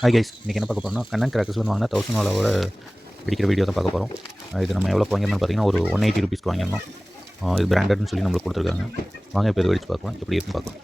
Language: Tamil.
ஹாய் கைஸ், இன்றைக்கி என்ன பார்க்க போகிறோம்னா கண்ணன் கிராக்கர்ஸ் வந்து வாங்கினா 1000 வாலாவோட பிடிக்கிற வீடியோ தான் பார்க்க போகிறோம். இது நம்ம எவ்வளோ வாங்கியிருந்தோம் பார்த்தீங்கன்னா ஒரு 180 ருபீஸ்க்கு வாங்கியிருந்தோம். இது பிராண்டட்னு சொல்லி நம்மளுக்கு கொடுத்துருக்காங்க. வாங்க இப்போ இதை வெடிச்சு பார்க்கலாம், எப்படி இருக்குன்னு பார்க்கலாம்.